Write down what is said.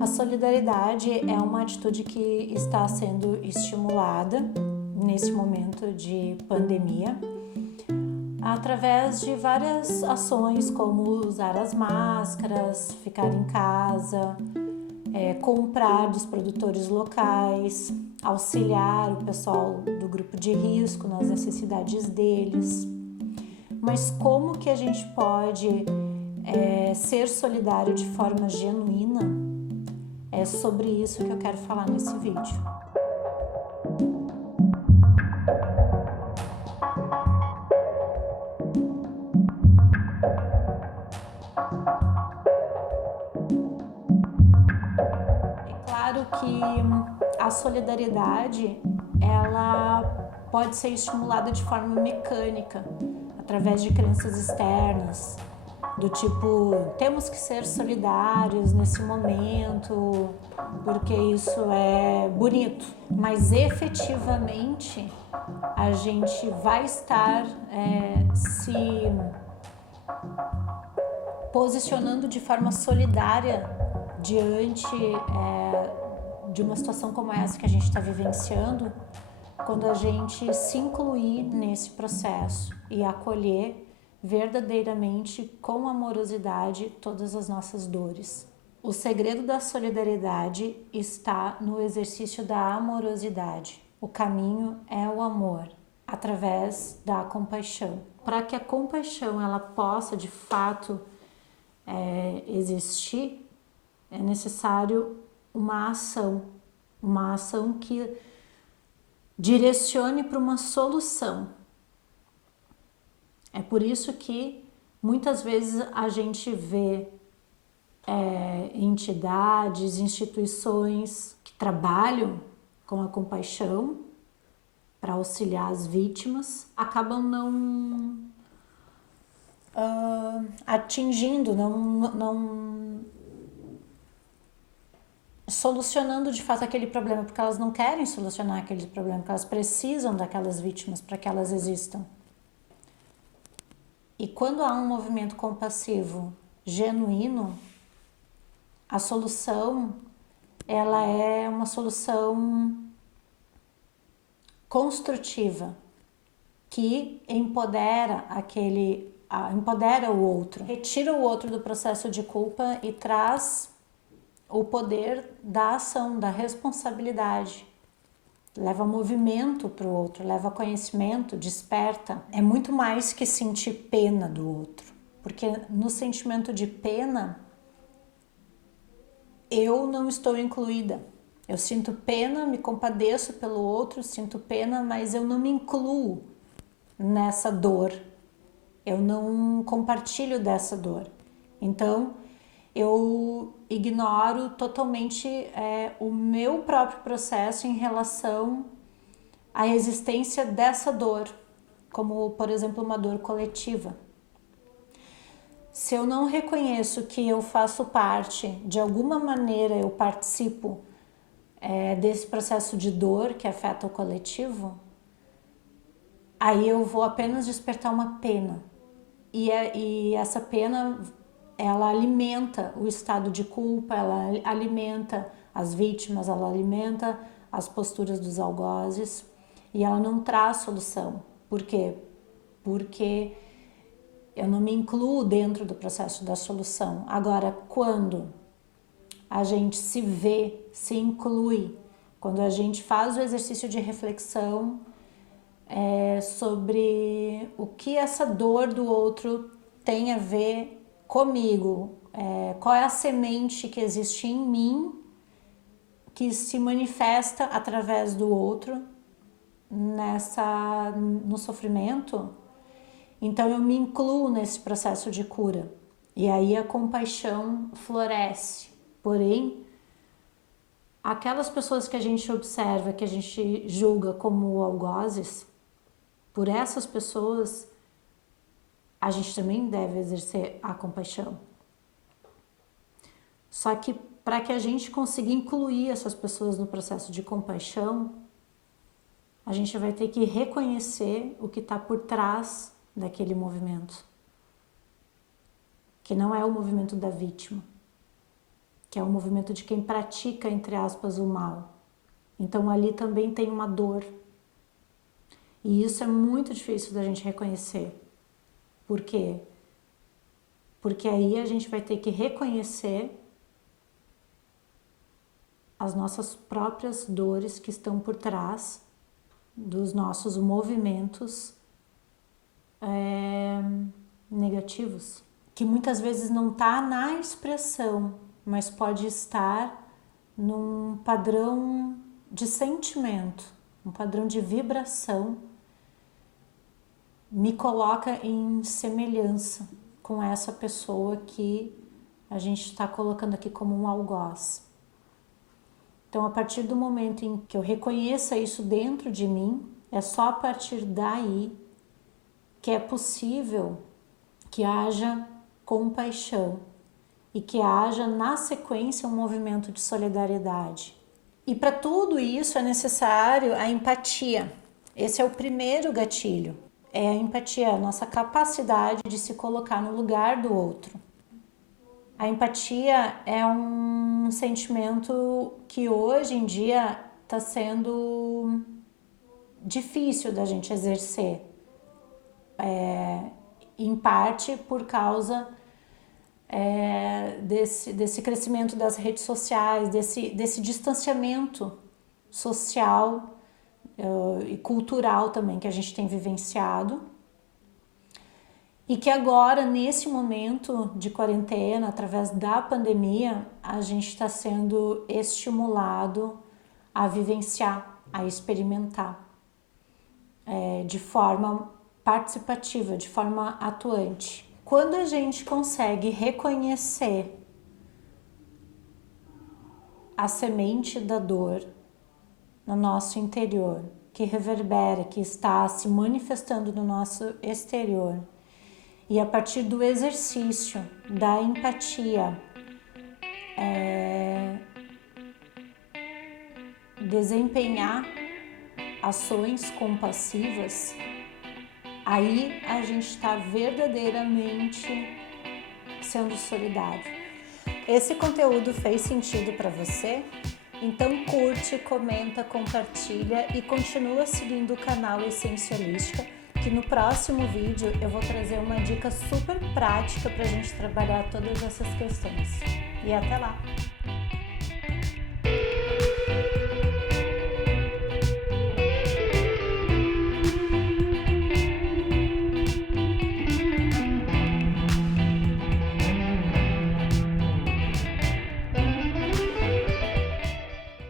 A solidariedade é uma atitude que está sendo estimulada nesse momento de pandemia através de várias ações, como usar as máscaras, ficar em casa, comprar dos produtores locais, auxiliar o pessoal do grupo de risco nas necessidades deles. Mas como que a gente pode ser solidário de forma genuína? É sobre isso que eu quero falar nesse vídeo. É claro que a solidariedade, ela pode ser estimulada de forma mecânica, através de crenças externas, do tipo, temos que ser solidários nesse momento, porque isso é bonito. Mas efetivamente a gente vai estar se posicionando de forma solidária diante de uma situação como essa que a gente está vivenciando, quando a gente se incluir nesse processo e acolher verdadeiramente, com amorosidade, todas as nossas dores. O segredo da solidariedade está no exercício da amorosidade. O caminho é o amor, através da compaixão. Para que a compaixão ela possa, de fato, existir, é necessário uma ação que direcione para uma solução. É por isso que muitas vezes a gente vê entidades, instituições que trabalham com a compaixão para auxiliar as vítimas, acabam não atingindo, não solucionando de fato aquele problema, porque elas não querem solucionar aquele problema, porque elas precisam daquelas vítimas para que elas existam. E quando há um movimento compassivo genuíno, a solução, ela é uma solução construtiva, que empodera o outro, retira o outro do processo de culpa e traz o poder da ação, da responsabilidade. Leva movimento para o outro, leva conhecimento, desperta. É muito mais que sentir pena do outro, porque no sentimento de pena, eu não estou incluída. Eu sinto pena, me compadeço pelo outro, sinto pena, mas eu não me incluo nessa dor. Eu não compartilho dessa dor. Então, eu ignoro totalmente o meu próprio processo em relação à existência dessa dor, como, por exemplo, uma dor coletiva. Se eu não reconheço que eu faço parte, de alguma maneira eu participo desse processo de dor que afeta o coletivo, aí eu vou apenas despertar uma pena. E essa pena, ela alimenta o estado de culpa, ela alimenta as vítimas, ela alimenta as posturas dos algozes e ela não traz solução. Por quê? Porque eu não me incluo dentro do processo da solução. Agora, quando a gente se vê, se inclui, quando a gente faz o exercício de reflexão sobre o que essa dor do outro tem a ver comigo, qual é a semente que existe em mim que se manifesta através do outro no sofrimento. Então eu me incluo nesse processo de cura e aí a compaixão floresce. Porém, aquelas pessoas que a gente observa, que a gente julga como algozes, por essas pessoas a gente também deve exercer a compaixão. Só que para que a gente consiga incluir essas pessoas no processo de compaixão, a gente vai ter que reconhecer o que está por trás daquele movimento, que não é o movimento da vítima, que é o movimento de quem pratica, entre aspas, o mal. Então ali também tem uma dor. E isso é muito difícil da gente reconhecer. Por quê? Porque aí a gente vai ter que reconhecer as nossas próprias dores que estão por trás dos nossos movimentos negativos, que muitas vezes não está na expressão, mas pode estar num padrão de sentimento, um padrão de vibração, me coloca em semelhança com essa pessoa que a gente está colocando aqui como um algoz. Então, a partir do momento em que eu reconheça isso dentro de mim, é só a partir daí que é possível que haja compaixão e que haja na sequência um movimento de solidariedade. E para tudo isso é necessário a empatia. Esse é o primeiro gatilho. É a empatia, a nossa capacidade de se colocar no lugar do outro. A empatia é um sentimento que hoje em dia está sendo difícil da gente exercer. Em parte por causa desse crescimento das redes sociais, desse distanciamento social e cultural também que a gente tem vivenciado. E que agora, nesse momento de quarentena, através da pandemia, a gente está sendo estimulado a vivenciar, a experimentar de forma participativa, de forma atuante. Quando a gente consegue reconhecer a semente da dor no nosso interior, que reverbera, que está se manifestando no nosso exterior, e a partir do exercício da empatia, desempenhar ações compassivas, aí a gente está verdadeiramente sendo solidário. Esse conteúdo fez sentido para você? Então curte, comenta, compartilha e continua seguindo o canal Essência Holística, que no próximo vídeo eu vou trazer uma dica super prática para a gente trabalhar todas essas questões. E até lá!